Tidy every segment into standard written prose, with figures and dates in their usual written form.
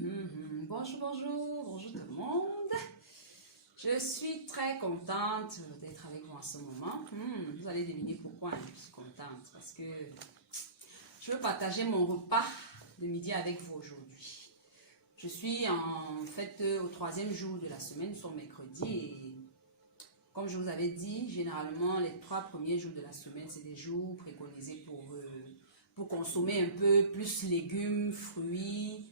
Bonjour, bonjour, bonjour tout le monde. Je suis très contente d'être avec vous en ce moment. Vous allez deviner pourquoi je suis contente. Parce que je veux partager mon repas de midi avec vous aujourd'hui. Je suis en fait au 3e jour de la semaine, nous sommes mercredi et comme je vous avais dit, généralement les 3 premiers jours de la semaine, c'est des jours préconisés pour consommer un peu plus légumes, fruits,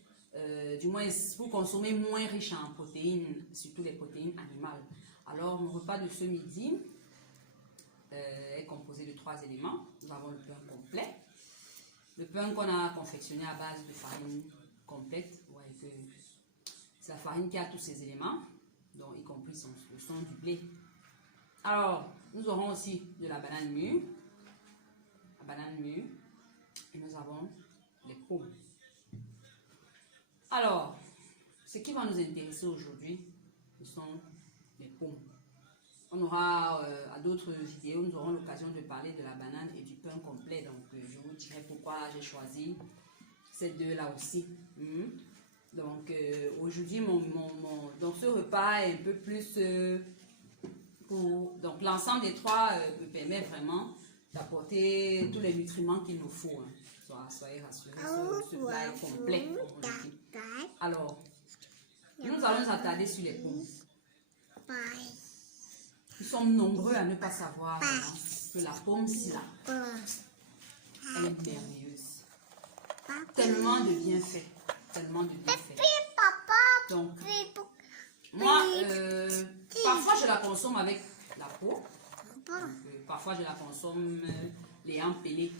du moins pour consommer moins riche en protéines, surtout les protéines animales. Alors mon repas de ce midi est composé de 3 éléments. Nous avons le pain complet, le pain qu'on a confectionné à base de farine complète, c'est la farine qui a tous ces éléments, donc y compris le son du blé. Alors, nous aurons aussi de la banane mûre, et nous avons les pommes. Alors, ce qui va nous intéresser aujourd'hui, ce sont les pommes. On aura, à d'autres vidéos, nous aurons l'occasion de parler de la banane et du pain complet. Donc, je vous dirai pourquoi j'ai choisi ces deux-là aussi. Donc, aujourd'hui, donc ce repas est un peu plus... donc, l'ensemble des 3 me permet vraiment d'apporter tous les nutriments qu'il nous faut. Soyez rassurés, ce plat est complet. Alors, nous allons nous attarder sur les pommes. Nous sommes nombreux à ne pas savoir que la pomme, si là, elle est merveilleuse. Tellement de bienfaits. Tellement de bienfaits. Donc, moi, parfois je la consomme avec la peau. Donc, parfois je la consomme l'ayant pelée.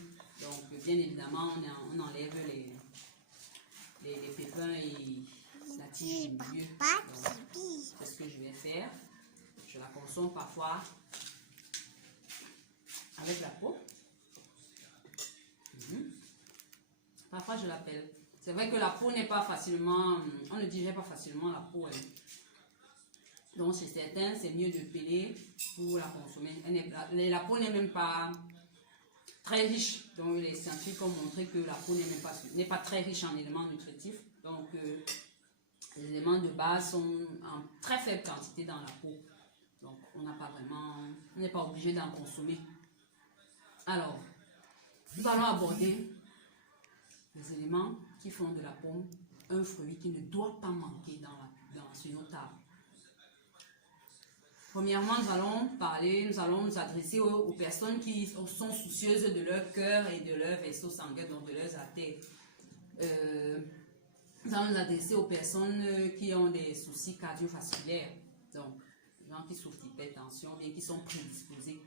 Donc, bien évidemment, on enlève les pépins et la tige du milieu. C'est ce que je vais faire. Je la consomme parfois avec la peau. Parfois je la pèle. C'est vrai que la peau n'est pas facilement... On ne digère pas facilement la peau. Donc c'est certain, c'est mieux de peler pour la consommer. La peau n'est même pas très riche. Donc les scientifiques ont montré que la peau n'est pas très riche en éléments nutritifs. Donc les éléments de base sont en très faible quantité dans la peau. Donc on n'est pas obligé d'en consommer. Alors, nous allons aborder les éléments qui font de la pomme un fruit qui ne doit pas manquer sur nos tables. Premièrement, nous allons nous adresser aux personnes qui sont soucieuses de leur cœur et de leur vaisseau sanguin, donc de leurs artères. Nous allons nous adresser aux personnes qui ont des soucis cardiovasculaires, donc les gens qui souffrent d'hypertension, bien qui sont prédisposés.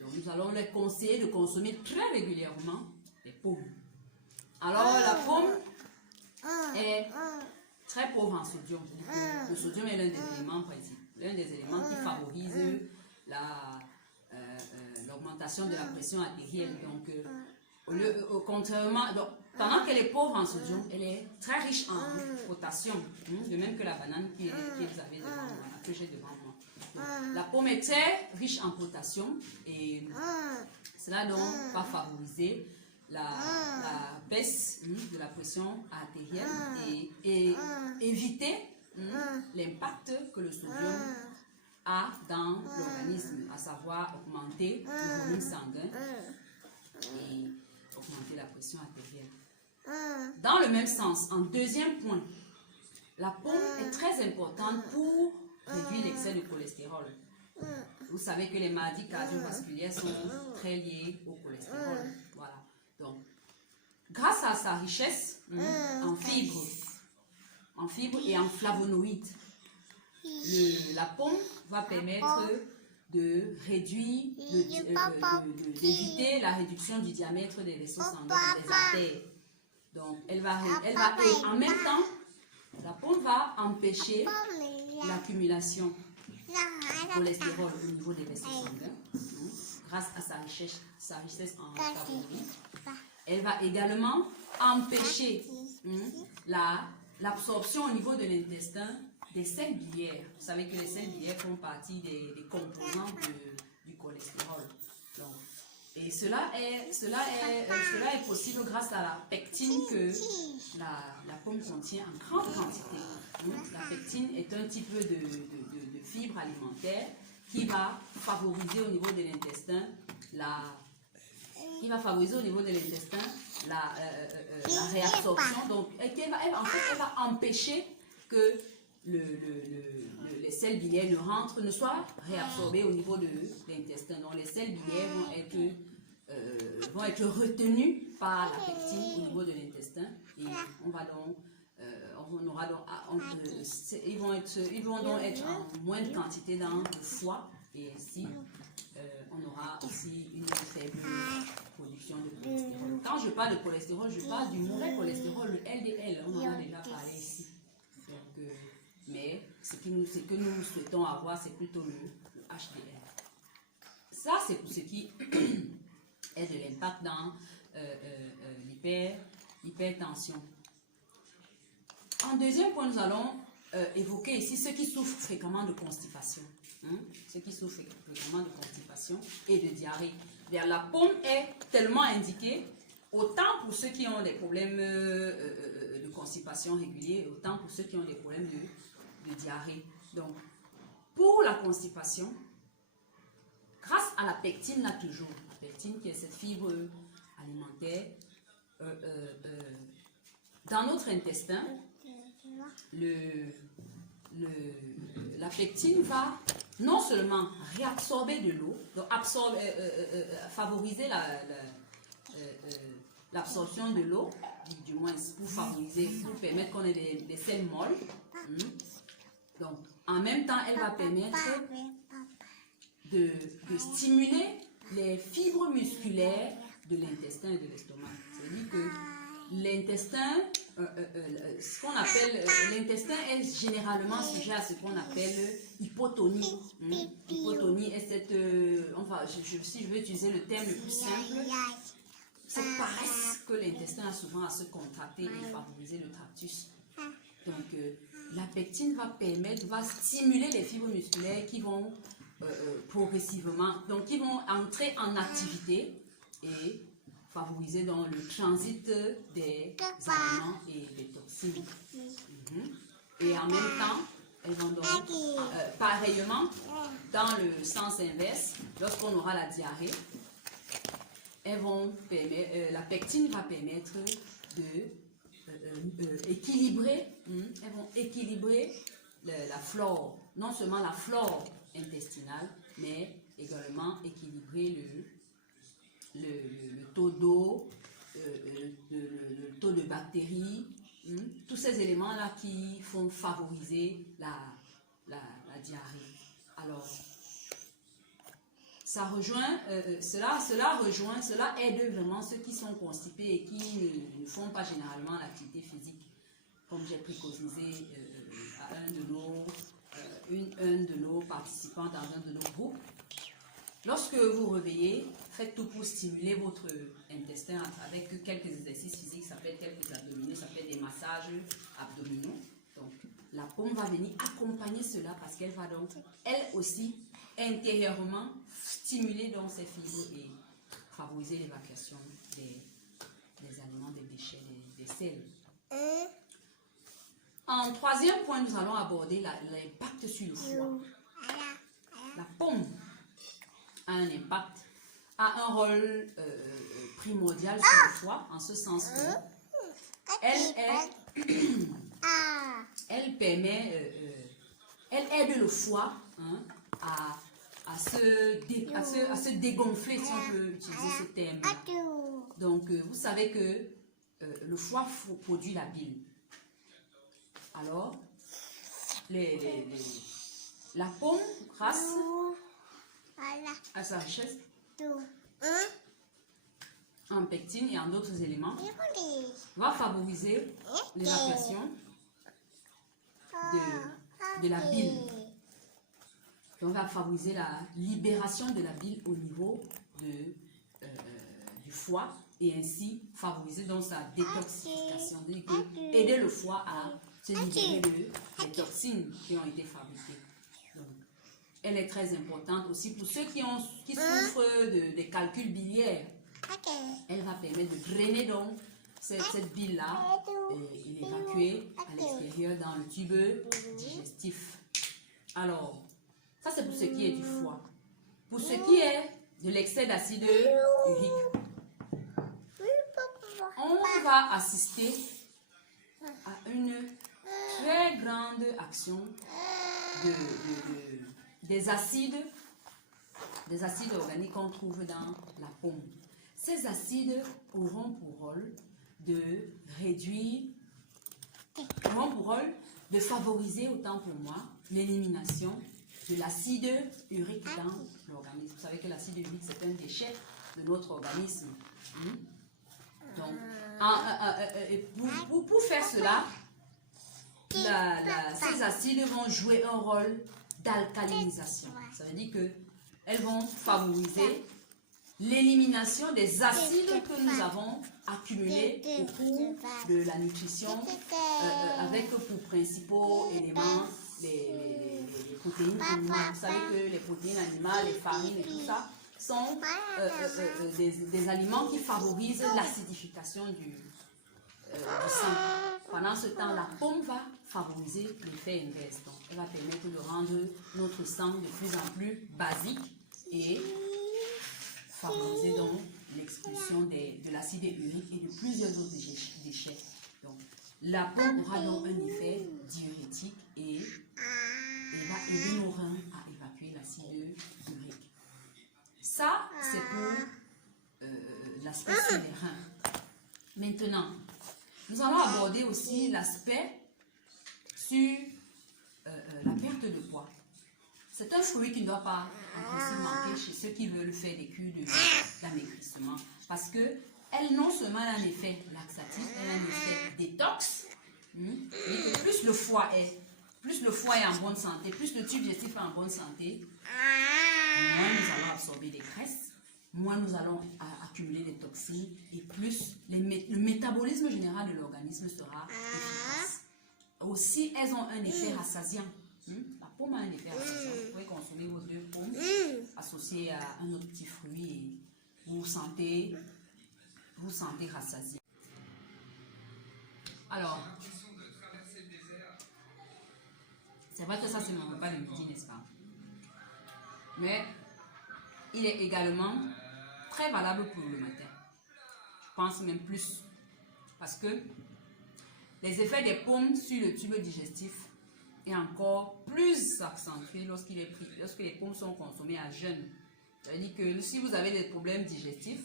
Donc nous allons leur conseiller de consommer très régulièrement les pommes. Alors la pomme est très pauvre en sodium. Le sodium est l'un des éléments principaux. L'un des éléments qui favorise l'augmentation de la pression artérielle. Donc, contrairement, pendant qu'elle est pauvre en sodium, elle est très riche en potassium, de même que la banane que vous avez devant moi, que j'ai devant moi. Donc, la pomme est très riche en potassium et cela donc va favoriser la baisse de la pression artérielle et éviter l'impact que le sodium a dans l'organisme, à savoir augmenter le volume sanguin et augmenter la pression artérielle. Dans le même sens, en deuxième point, la pomme est très importante pour réduire l'excès de cholestérol. Vous savez que les maladies cardiovasculaires sont très liées au cholestérol. Voilà. Donc, grâce à sa richesse en fibres et en flavonoïdes, la pomme va permettre de réduire, d'éviter la réduction du diamètre des vaisseaux sanguins des artères. Donc, en même temps, la pomme va empêcher l'accumulation du cholestérol au niveau des vaisseaux sanguins, grâce à sa richesse en flavonoïdes. Elle va également empêcher l'absorption au niveau de l'intestin des sels biliaires. Vous savez que les sels biliaires font partie des composants du cholestérol. Donc, et cela est possible grâce à la pectine que la pomme contient en grande quantité. La pectine est un type de fibre alimentaire qui va favoriser au niveau de l'intestin la réabsorption. Donc, elle va empêcher que les sels biliaires ne soient réabsorbés au niveau de l'intestin. Donc, les sels biliaires vont être retenus par la pectine au niveau de l'intestin et ils vont donc être en moindre quantité dans le foie et ainsi on aura aussi une faible production de cholestérol. Quand je parle de cholestérol, je parle du mauvais cholestérol, le LDL, on en a déjà parlé ici. Donc, mais ce que nous souhaitons avoir, c'est plutôt le HDL. Ça, c'est pour ce qui est de l'impact dans l'hypertension. En deuxième point, nous allons évoquer ici ceux qui souffrent fréquemment de constipation. Ceux qui souffrent fréquemment de constipation et de diarrhée. La pomme est tellement indiquée, autant pour ceux qui ont des problèmes de constipation réguliers, autant pour ceux qui ont des problèmes de diarrhée. Donc, pour la constipation, grâce à la pectine, là toujours, la pectine qui est cette fibre alimentaire, dans notre intestin, la pectine va non seulement réabsorber de l'eau, donc favoriser l'absorption de l'eau, du moins pour permettre qu'on ait des selles molles. Donc, en même temps, elle va permettre de stimuler les fibres musculaires de l'intestin et de l'estomac. C'est-à-dire que l'intestin, ce qu'on appelle l'intestin est généralement sujet à ce qu'on appelle hypotonie. Hypotonie est cette, si je veux utiliser le terme le plus simple, cette paresse que l'intestin a souvent à se contracter et favoriser le tractus. Donc la pectine va stimuler les fibres musculaires qui vont progressivement, donc qui vont entrer en activité et favoriser dans le transit des aliments et des toxines. Et en même temps, elles vont donc, pareillement, dans le sens inverse, lorsqu'on aura la diarrhée, la pectine va permettre d'équilibrer la flore, non seulement la flore intestinale, mais également équilibrer le taux d'eau, le taux de bactéries, tous ces éléments-là qui font favoriser la diarrhée. Alors, cela aide vraiment ceux qui sont constipés et qui ne font pas généralement l'activité physique, comme j'ai préconisé à un de nos participants dans un de nos groupes. Lorsque vous réveillez, faites tout pour stimuler votre intestin avec quelques exercices physiques, ça peut être quelques abdominaux, ça peut être des massages abdominaux. Donc, la pomme va venir accompagner cela parce qu'elle va donc, elle aussi, intérieurement, stimuler donc ces fibres et favoriser l'évacuation des aliments, des déchets, des sels. En troisième point, nous allons aborder l'impact sur le foie. La pomme a un impact, a un rôle primordial sur le foie, en ce sens que elle aide le foie à se dégonfler, si on peut utiliser ce terme. Donc, vous savez que le foie produit la bile. Alors, la pomme, grâce à sa richesse en pectine et en d'autres éléments, va favoriser l'évacuation de la bile. Donc, va favoriser la libération de la bile au niveau du foie et ainsi favoriser donc sa détoxification. Aider le foie à se libérer des toxines qui ont été fabriquées. Donc, elle est très importante aussi pour ceux qui souffrent des calculs biliaires. Elle va permettre de drainer donc cette bile-là et l'évacuer. évacuer à l'extérieur dans le tube digestif. Alors, ça c'est pour ce qui est du foie. Pour ce qui est de l'excès d'acide urique, on va assister à une très grande action des acides organiques qu'on trouve dans la pomme. Ces acides auront pour rôle de réduire, de favoriser autant pour moi l'élimination de l'acide urique dans l'organisme. Vous savez que l'acide urique, c'est un déchet de notre organisme. Donc, pour faire cela, ces acides vont jouer un rôle d'alcalinisation. Ça veut dire qu'elles vont favoriser l'élimination des acides que nous avons accumulés au cours de la nutrition, avec pour principaux éléments les protéines animales. Vous savez que les protéines animales, les farines et tout ça sont des aliments qui favorisent l'acidification du sang. Pendant ce temps, la pomme va favoriser l'effet inverse. Donc, elle va permettre de rendre notre sang de plus en plus basique et favoriser donc l'expulsion de l'acide urique et de plusieurs autres déchets. Donc, la pomme aura donc un effet diurétique et va aider nos reins à évacuer l'acide urique. Ça, c'est pour l'aspect sur les reins. Maintenant, nous allons aborder aussi l'aspect sur la perte de poids. C'est un fruit qui ne doit pas manquer chez ceux qui veulent faire des cures d'amaigrissement. Parce qu'elle non seulement a un effet laxatif, elle a un effet détox. Mais plus le foie est en bonne santé, plus le tube digestif est en bonne santé, moins nous allons absorber des graisses, moins nous allons accumuler des toxines et plus le métabolisme général de l'organisme sera efficace. Aussi, elles ont un effet rassasiant. La pomme a un effet rassasiant. Vous pouvez consommer vos 2 pommes associées à un autre petit fruit et vous vous sentez rassasié. Alors, c'est vrai que ça c'est mon repas de midi, n'est-ce pas? Mais il est également très valable pour le matin. Je pense même plus. Parce que les effets des pommes sur le tube digestif est encore plus accentué lorsque les pommes sont consommées à jeûne. C'est-à-dire que si vous avez des problèmes digestifs,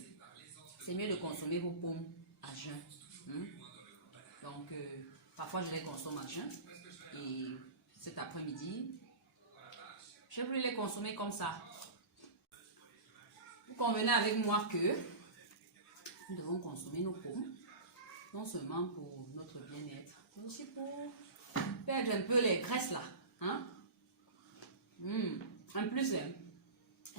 c'est mieux de consommer vos pommes à jeûne. Donc, parfois je les consomme à jeûne. Et cet après-midi, je vais les consommer comme ça. Vous convenez avec moi que nous devons consommer nos pommes, non seulement pour notre bien-être, mais aussi pour perdre un peu les graisses là. En plus, elles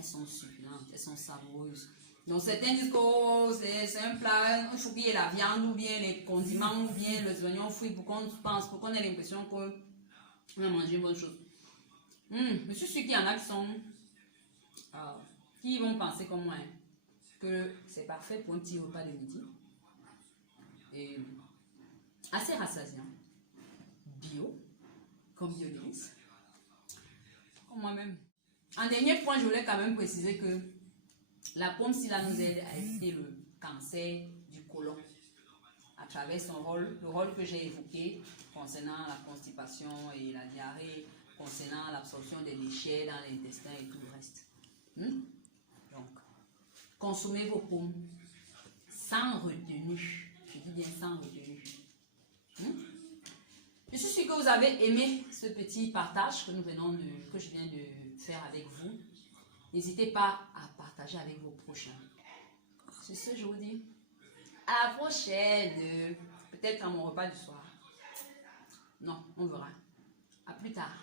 sont succulentes, elles sont savoureuses. Donc certains disent que c'est un plat, il faut qu'il y ait la viande ou bien les condiments ou bien les oignons frits pour qu'on ait l'impression qu'on a mangé une bonne chose. Je suis sûr qu'il y en a qui vont penser comme moi que c'est parfait pour un petit repas de midi. Et assez rassasiant. Bio, comme Dionys, comme moi-même. En dernier point, je voulais quand même préciser que la pomme, si là, nous aide à éviter le cancer du côlon à travers son rôle, le rôle que j'ai évoqué concernant la constipation et la diarrhée, concernant l'absorption des déchets dans l'intestin et tout le reste. Donc, consommez vos pommes sans retenue. Je dis bien sans retenue. Je suis sûre que vous avez aimé ce petit partage que je viens de faire avec vous. N'hésitez pas à partager avec vos prochains. C'est ce que je vous dis. À la prochaine. Peut-être à mon repas du soir. Non, on verra. À plus tard.